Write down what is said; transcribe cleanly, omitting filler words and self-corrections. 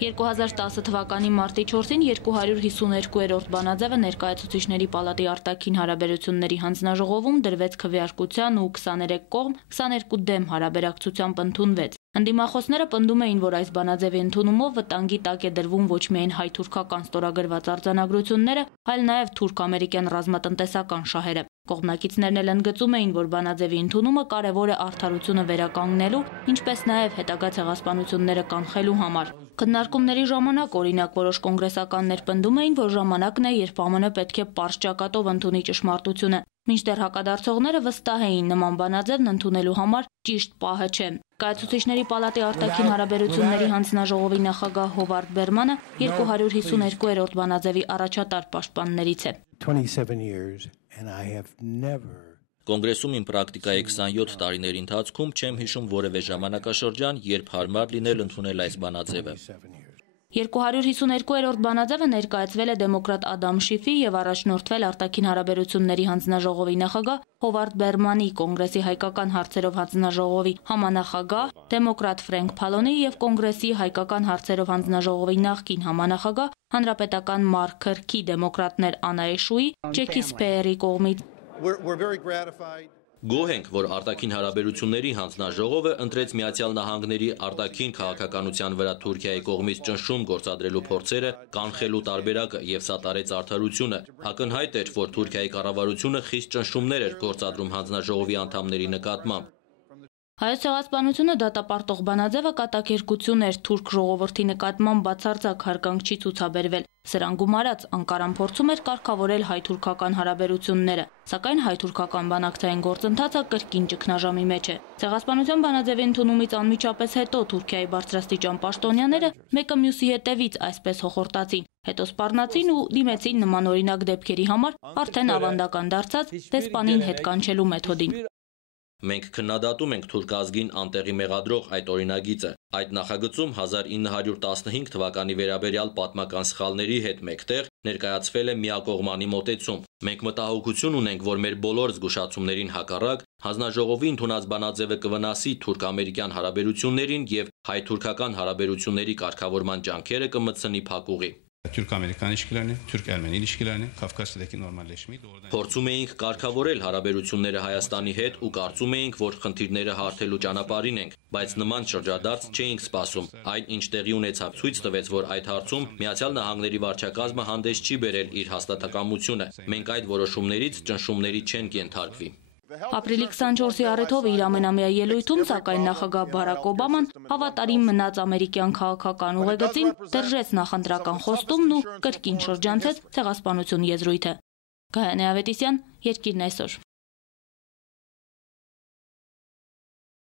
2010 թվականի մարտի 4-ին 252-րդ բանաձևը ներկայացուցիչների պալատի արտաքին հարաբերությունների հանձնաժողովում դրվեց քվեարկության ու 23 կողմ 22 դեմ հարաբերակցությամբ ընդունվեց։ Ընդդիմախոսները պնդում էին, որ այս բանաձևի ընդունումով վտանգի տակ է դրվում ոչ միայն հայ-թուրքական ստորագրված արձանագրությունները, այլ նաև թուրք-ամերիկյան ռազմատնտեսական շահերը։ Կողմնակիցներն էլ ընդգծում էին, որ բանաձևի ընդունումը կարևոր է արդարությունը վերականգնելու, ինչպես նաև հետագա ցեղասպանությունները կանխելու համար։ Քննարկումների ժամանակ, օրինակ, որոշ կոնգրեսականներ պնդում էին, որ ժամանակն է, երբ ԱՄՆ պետք է պարզ ճակատով ընդունի ճշմարտությունը, մինչդեռ հակադարձողները վստահ էին նման բանաձևն ընդունելու համար ճիշտ պահը չէ։ Կայացուցիչների պալատի արտաքին հարաբերությունների հանձնաժողովի նախագահ Հովարդ Բերմանը 252-րդ բանաձևի առաջատար պաշտպաններից է։ Կոնգրեսում իմ պրակտիկայի 27 տարիների ընթացքում չեմ հիշում որևէ ժամանակաշրջան, երբ հարմար լինել ընդունել այս բանաձևը։ 252-րդ բանաձևը ներկայացվել է դեմոկրատ Ադամ Շիֆի եւ առաջնորդվել արտաքին հարաբերությունների հանձնաժողովի նախագահ Հովարդ Բերմանի, կոնգրեսի հայկական հարցերով հանձնաժողովի համանախագահ դեմոկրատ Ֆրենք Փալոնի եւ կոնգրեսի հայկական հարցերով հանձնաժողովի նախկին համանախագահ հանրապետական Մարկ Քըրքի դեմոկրատներ Անա Էշուի, Ջեքի Սփեերի կողմից։ Գոհ ենք, որ արտաքին հարաբերությունների հանձնաժողովը ընտրեց Միացյալ Նահանգների արտաքին քաղաքականության վրա Թուրքիայի կողմից ճնշում գործադրելու փորձերը, կանխելու տարբերակը եւ սատարեց արդարությունը։ Ակնհայտ էր, որ Թուրքիայի կառավարությունը խիստ ճնշումներ էր գործադրում հանձնաժողովի անդամների նկատմամբ։ Հայոց ցեղասպանությունը դատապարտող բանաձևը կատակերգություն էր թուրք ժողովրդի նկատմամբ բացարձակ հարգանք չի ցուցաբերվել։ Սրան գումարած Անկարան փորձում էր կարգավորել հայ-թուրքական հարաբերությունները, սակայն հայ-թուրքական բանակցային գործընթացը կրկին ճգնաժամի մեջ է։ Ցեղասպանության բանաձևի ընդունումից անմիջապես հետո Թուրքիայի բարձրաստիճան պաշտոնյաները մեկը մյուսի հետևից այսպես հոխորտացին, հետո սպառնացին ու դիմեցին նման օրինակ դեպքերի համար արդեն ավանդական դարձած դեսպանին հետ կանչելու մեթոդին։ Մենք քննադատում ենք թուրք ազգին անտեղի մեղադրող այդ օրինագիծը։ Այդ նախագծում 1915 թվականի վերաբերյալ պատմական սխալների հետ մեկտեղ ներկայացվել է միակողմանի մոտեցում։ Մենք մտահոգություն ունենք, որ մեր բոլոր զգուշացումներին հակառակ հանձնաժողովի ընդունած բանաձևը կվնասի թուրք-ամերիկյան հարաբերություններին եւ հայ-թուրքական հարաբերությունների կարգավորման ջանքերը կմտցնի փակուղի։ Türk-Amerikan ilişkilerini, Türk-Ermeni ilişkilerini, Kafkasya'daki normalleşmeyi doğrudan... Փորձում էինք կարգավորել հարաբերությունները Հայաստանի հետ ու կարծում էինք, որ խնդիրները հարթելու ճանապարհին ենք, բայց նման շրջադարձ չէինք սպասում։ Այն, ինչ տեղի ունեցավ, ցույց տվեց, որ այդ հարցում Միացյալ Նահանգների վարչակազմը հանդես չի բերել իր հաստատակամությունը։ Մենք այդ որոշումներից ճնշումների չենք ենթարկվի։ Ապրիլի 24-ի առիթով իր ամենամյա ելույթում, սակայն նախագահ Բարակ Օբաման հավատարիմ մնաց ամերիկյան քաղաքական ուղեգծին, դրժեց նախընտրական խոստումն ու կրկին շրջանցեց ցեղասպանություն եզրույթը։ Գայանե Ավետիսյան, Երկիրն այսօր։